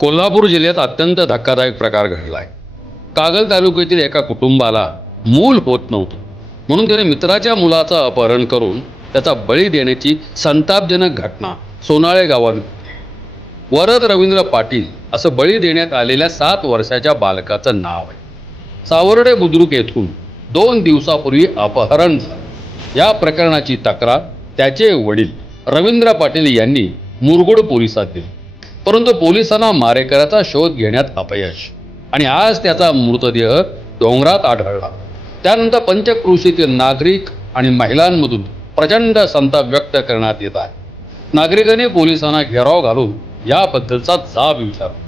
कोल्हापूर जिल्ह्यात अत्यंत धक्कादायक प्रकार घडला आहे। कागल तालुक्यातील एका कुटुंबाला मूल होत नव्हतं, म्हणून त्याने मित्राच्या मुलाचं अपहरण करून त्याचा बळी देण्याची संतापजनक घटना सोनाळे गावात घडली। वरद रवींद्र पाटील असं बळी देण्यात आलेल्या 7 वर्षाच्या बालकाचं नाव आहे। सावर्डे बुद्रुक येथून 2 दिवसापूर्वी अपहरण झालं। या प्रकरणाची तक्रार त्याचे वडील रवींद्र पाटील यांनी मुरगुड पोलिसात दिली, परंतु पोलिसांना मारेकऱ्याचा शोध घेण्यात अपयश आणि आज त्याचा मृतदेह डोंगरात आढळला। त्यानंतर पंचक्रोशीतील नागरिक आणि महिलांमधून प्रचंड संताप व्यक्त करण्यात येत आहे। नागरिकांनी पोलिसांना घेराव घालून याबद्दलचा जाब विचारला।